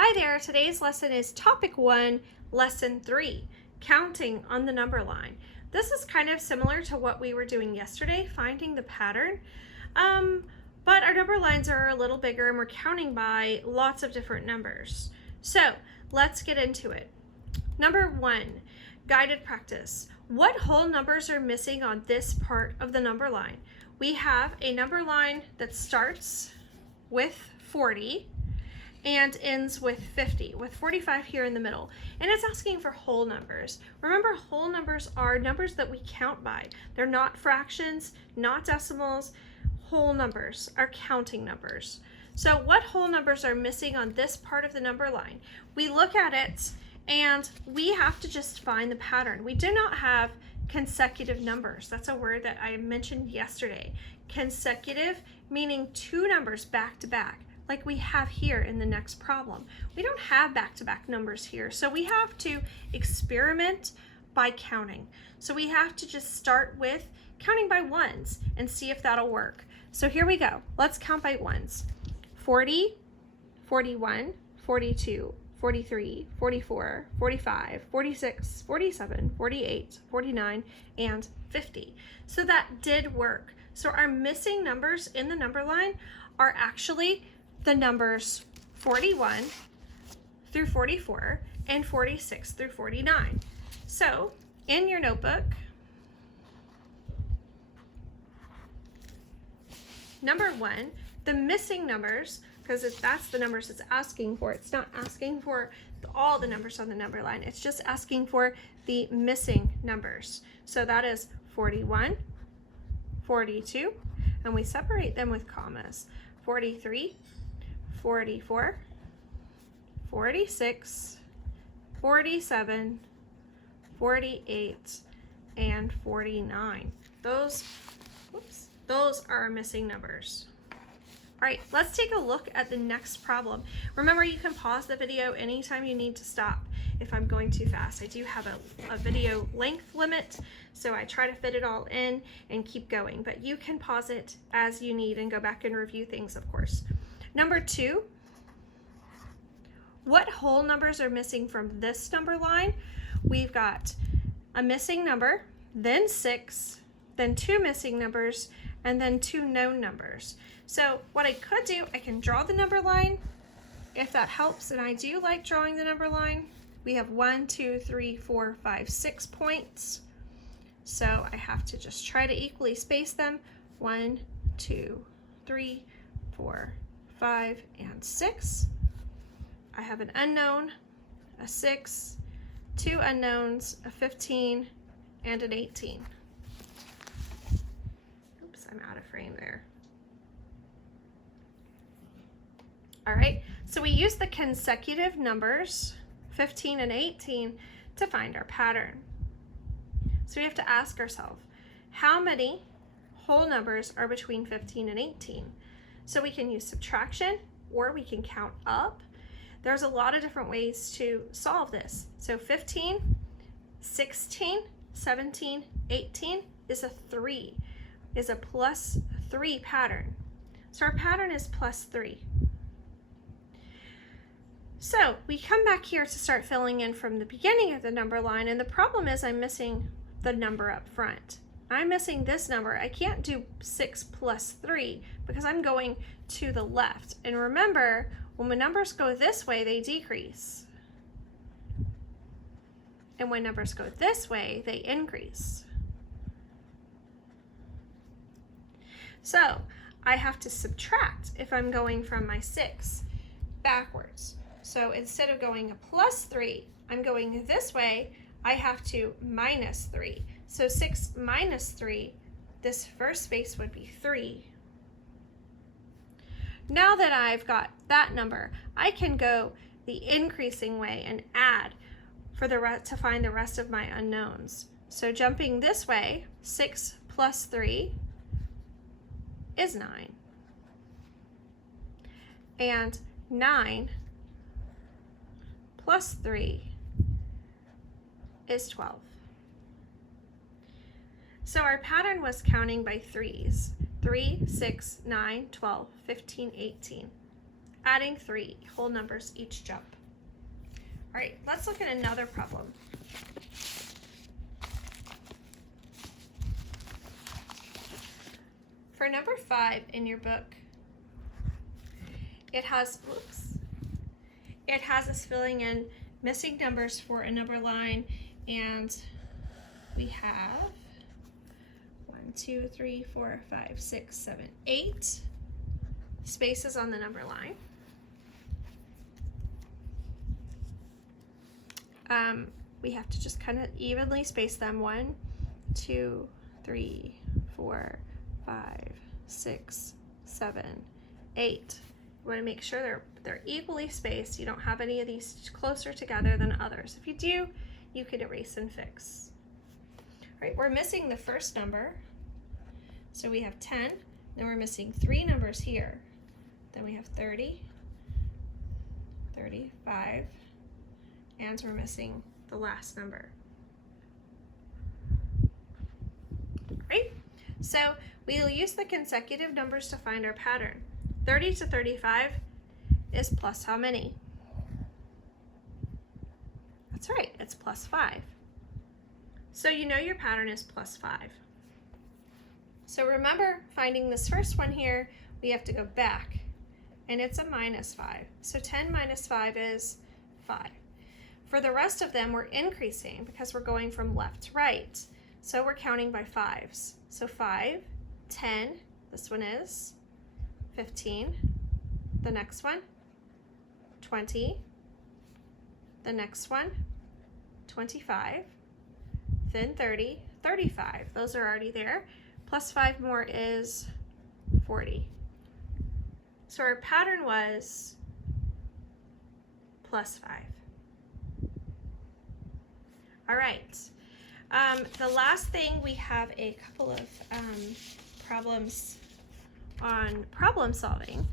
Hi there, today's lesson is Topic 1, Lesson 3, Counting on the Number Line. This is kind of similar to what we were doing yesterday, finding the pattern, but our number lines are a little bigger and we're counting by lots of different numbers. So let's get into it. Number 1, guided practice. What whole numbers are missing on this part of the number line? We have a number line that starts with 40 and ends with 50, with 45 here in the middle. And it's asking for whole numbers. Remember, whole numbers are numbers that we count by. They're not fractions, not decimals. Whole numbers are counting numbers. So what whole numbers are missing on this part of the number line? We look at it and we have to just find the pattern. We do not have consecutive numbers. That's a word that I mentioned yesterday. Consecutive, meaning two numbers back to back, like we have here in the next problem. We don't have back-to-back numbers here, so we have to experiment by counting. So we have to just start with counting by ones and see if that'll work. So here we go. Let's count by ones. 40, 41, 42, 43, 44, 45, 46, 47, 48, 49, and 50. So that did work. So our missing numbers in the number line are actually the numbers 41 through 44 and 46 through 49. So in your notebook, number 1, the missing numbers, because that's the numbers it's asking for. It's not asking for all the numbers on the number line. It's just asking for the missing numbers. So that is 41, 42, and we separate them with commas. 43, 44, 46, 47, 48, and 49. Those are our missing numbers. All right, let's take a look at the next problem. Remember, you can pause the video anytime you need to stop if I'm going too fast. I do have a video length limit, so I try to fit it all in and keep going, but you can pause it as you need and go back and review things, of course. Number 2, what whole numbers are missing from this number line? We've got a missing number, then 6, then 2 missing numbers, and then 2 known numbers. So what I could do, I can draw the number line if that helps, and I do like drawing the number line. We have 1, 2, 3, 4, 5, 6 points. So I have to just try to equally space them. 1, 2, 3, 4, 5, and 6. I have an unknown, a 6, 2 unknowns, a 15, and an 18. Oops, I'm out of frame there. All right, so we use the consecutive numbers, 15 and 18, to find our pattern. So we have to ask ourselves, how many whole numbers are between 15 and 18? So we can use subtraction, or we can count up. There's a lot of different ways to solve this. So 15, 16, 17, 18 is a 3, is a plus 3 pattern. So our pattern is plus 3. So we come back here to start filling in from the beginning of the number line, and the problem is I'm missing the number up front. I'm missing this number. I can't do 6 plus 3 because I'm going to the left. And remember, when the numbers go this way, they decrease. And when numbers go this way, they increase. So I have to subtract if I'm going from my 6 backwards. So instead of going a plus 3, I'm going this way, I have to minus 3. So 6 minus 3, this first space would be 3. Now that I've got that number, I can go the increasing way and add to find the rest of my unknowns. So jumping this way, 6 plus 3 is 9. And 9 plus 3 is 12. So our pattern was counting by 3s. 3, 6, 9, 12, 15, 18. adding 3 whole numbers each jump. All right, let's look at another problem. For number 5 in your book, it has us filling in missing numbers for a number line, and we have 1, 2, 3, 4, 5, 6, 7, 8 spaces on the number line. We have to just kind of evenly space them. 1, 2, 3, 4, 5, 6, 7, 8. You want to make sure they're equally spaced. You don't have any of these closer together than others. If you do, you could erase and fix. All right, we're missing the first number. So we have 10, then we're missing 3 numbers here. Then we have 30, 35, and we're missing the last number. Right? So we'll use the consecutive numbers to find our pattern. 30 to 35 is plus how many? That's right, it's plus 5. So you know your pattern is plus 5. So remember, finding this first one here, we have to go back, and it's a minus 5. So 10 minus 5 is 5. For the rest of them, we're increasing because we're going from left to right. So we're counting by 5s. So 5, 10, this one is 15, the next one, 20, the next one, 25, then 30, 35. Those are already there. Plus 5 more is 40. So our pattern was plus 5. All right. The last thing, we have a couple of problems on problem solving.